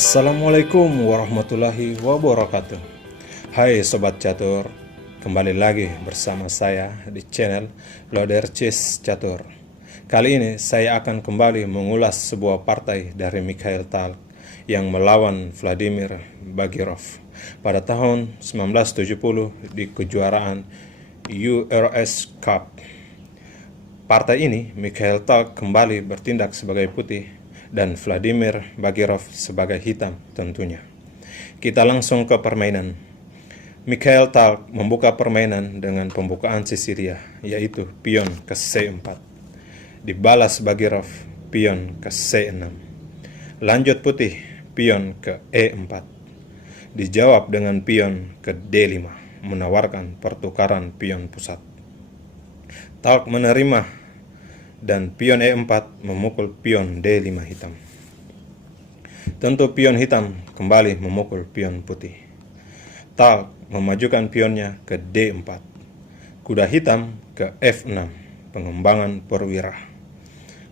Assalamualaikum warahmatullahi wabarakatuh. Hai Sobat Catur, kembali lagi bersama saya di channel Loader Chess Catur. Kali ini saya akan kembali mengulas sebuah partai dari Mikhail Tal yang melawan Vladimir Bagirov pada tahun 1970 di kejuaraan URS Cup. Partai ini, Mikhail Tal kembali bertindak sebagai putih dan Vladimir Bagirov sebagai hitam tentunya. Kita langsung ke permainan. Mikhail Tal membuka permainan dengan pembukaan Sisiria, yaitu pion ke C4. Dibalas Bagirov, pion ke C6. Lanjut putih, pion ke E4. Dijawab dengan pion ke D5, menawarkan pertukaran pion pusat. Tal menerima dan pion E4 memukul pion D5 hitam. Tentu pion hitam kembali memukul pion putih. Tal memajukan pionnya ke D4. Kuda hitam ke F6, pengembangan perwira.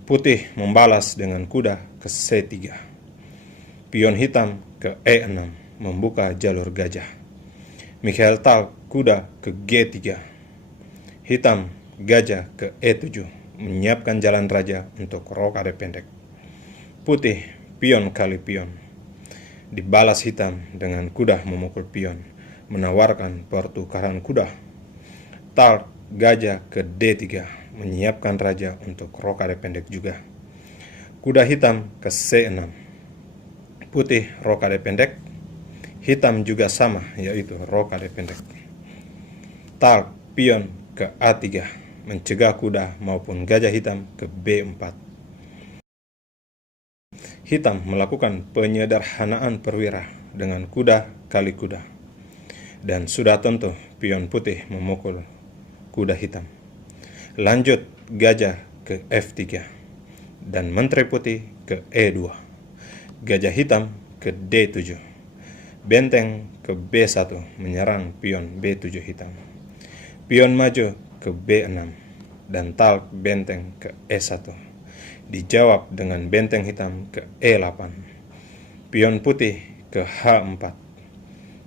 Putih membalas dengan kuda ke C3. Pion hitam ke E6, membuka jalur gajah. Mikhail Tal kuda ke G3. Hitam gajah ke E7, menyiapkan jalan raja untuk rokade pendek. Putih pion kali pion. Dibalas hitam dengan kuda memukul pion, menawarkan pertukaran kuda. Tal gajah ke D3, menyiapkan raja untuk rokade pendek juga. Kuda hitam ke C6. Putih rokade pendek. Hitam juga sama, yaitu rokade pendek. Tal pion ke A3, mencegah kuda maupun gajah hitam ke B4. Hitam melakukan penyederhanaan perwira dengan kuda kali kuda. Dan sudah tentu pion putih memukul kuda hitam. Lanjut gajah ke F3 dan menteri putih ke E2. Gajah hitam ke D7. Benteng ke B1 menyerang pion B7 hitam. Pion maju ke B6 dan Tal benteng ke E1. Dijawab dengan benteng hitam ke E8. Pion putih ke H4.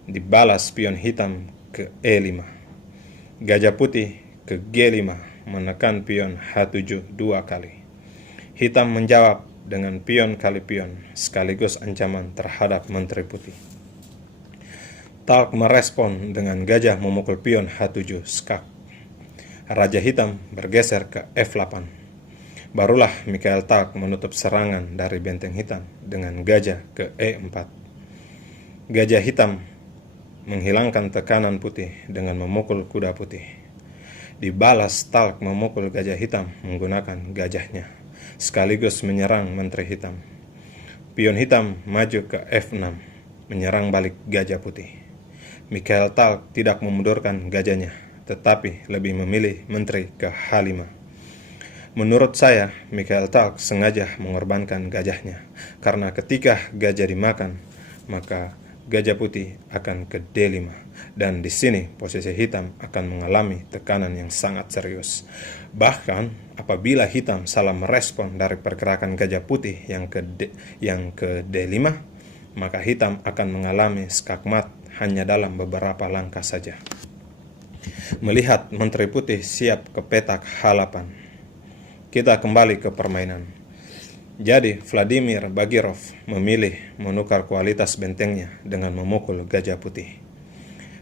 Dibalas pion hitam ke E5. Gajah putih ke G5 menekan pion H7 dua kali. Hitam menjawab dengan pion kali pion sekaligus ancaman terhadap menteri putih. Tal merespon dengan gajah memukul pion H7 skak. Raja hitam bergeser ke F8. Barulah Mikhail Tal menutup serangan dari benteng hitam dengan gajah ke E4. Gajah hitam menghilangkan tekanan putih dengan memukul kuda putih. Dibalas Tal memukul gajah hitam menggunakan gajahnya, sekaligus menyerang menteri hitam. Pion hitam maju ke F6, menyerang balik gajah putih. Mikhail Tal tidak memundurkan gajahnya, tetapi lebih memilih menteri ke H5. Menurut saya, Mikhail Tal sengaja mengorbankan gajahnya, karena ketika gajah dimakan, maka gajah putih akan ke D5, dan di sini posisi hitam akan mengalami tekanan yang sangat serius. Bahkan apabila hitam salah merespon dari pergerakan gajah putih yang ke D5, maka hitam akan mengalami skakmat hanya dalam beberapa langkah saja. Melihat menteri putih siap ke petak H8, kita kembali ke permainan. Jadi Vladimir Bagirov memilih menukar kualitas bentengnya dengan memukul gajah putih.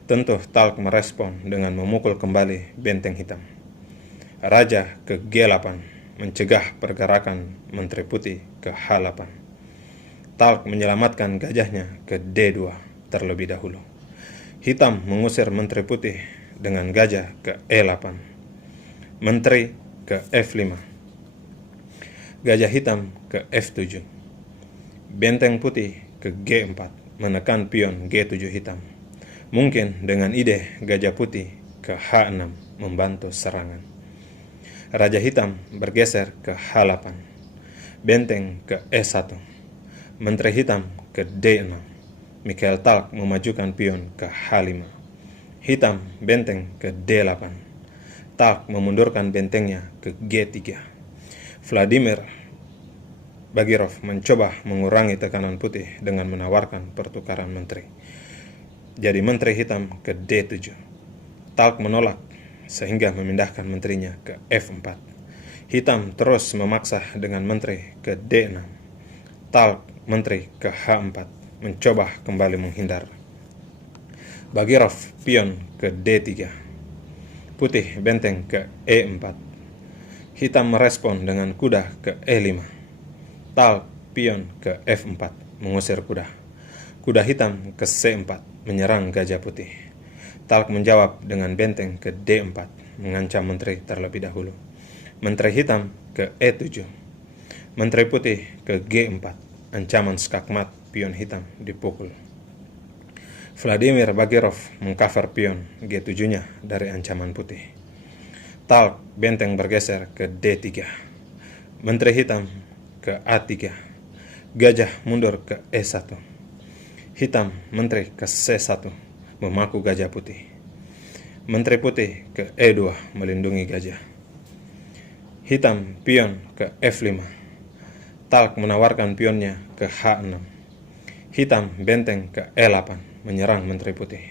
Tentu Tal merespon dengan memukul kembali benteng hitam. Raja ke G8, mencegah pergerakan menteri putih ke H8. Tal menyelamatkan gajahnya ke D2 terlebih dahulu. Hitam mengusir menteri putih dengan gajah ke E8. Menteri ke F5. Gajah hitam ke F7. Benteng putih ke G4, menekan pion G7 hitam. Mungkin dengan ide gajah putih ke H6 membantu serangan. Raja hitam bergeser ke H8. Benteng ke E1. Menteri hitam ke D6. Mikhail Tal memajukan pion ke H5. Hitam benteng ke D8. Tal memundurkan bentengnya ke G3. Vladimir Bagirov mencoba mengurangi tekanan putih dengan menawarkan pertukaran menteri. Jadi menteri hitam ke D7. Talk menolak sehingga memindahkan menterinya ke F4. Hitam terus memaksa dengan menteri ke D6. Talk menteri ke H4, mencoba kembali menghindar. Bagirov pion ke D3. Putih benteng ke E4. Hitam merespon dengan kuda ke E5. Talk pion ke F4, mengusir kuda. Kuda hitam ke C4, menyerang gajah putih. Talk menjawab dengan benteng ke D4, mengancam menteri terlebih dahulu. Menteri hitam ke E7. Menteri putih ke G4, ancaman skakmat pion hitam dipukul. Vladimir Bagirov mengcover pion G7-nya dari ancaman putih. Talk benteng bergeser ke D3. Menteri hitam ke A3. Gajah mundur ke E1. Hitam menteri ke C1, memaku gajah putih. Menteri putih ke E2, melindungi gajah. Hitam pion ke F5. Talk menawarkan pionnya ke H6. Hitam benteng ke E8, menyerang menteri putih.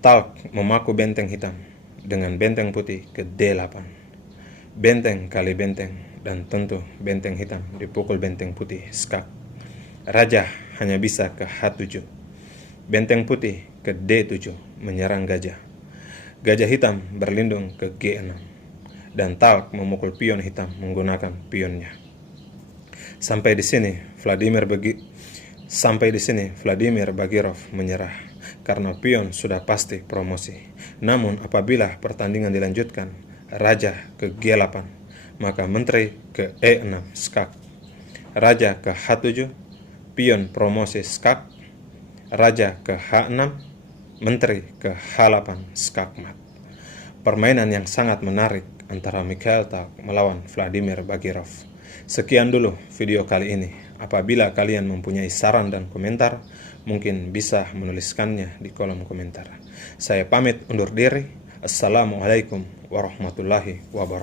Talk memaku benteng hitam dengan benteng putih ke D8. Benteng kali benteng, dan tentu benteng hitam dipukul benteng putih skak. Raja hanya bisa ke H7. Benteng putih ke D7, menyerang gajah. Gajah hitam berlindung ke G6. Dan Talk memukul pion hitam menggunakan pionnya. Sampai di sini Vladimir Bagirov menyerah karena pion sudah pasti promosi. Namun apabila pertandingan dilanjutkan, raja ke G8, maka menteri ke E6 skak, raja ke H7, pion promosi skak, raja ke H6, menteri ke H8 skakmat. Permainan yang sangat menarik antara Mikhail Talk melawan Vladimir Bagirov. Sekian dulu video kali ini. Apabila kalian mempunyai saran dan komentar, mungkin bisa menuliskannya di kolom komentar. Saya pamit undur diri. Assalamualaikum warahmatullahi wabarakatuh.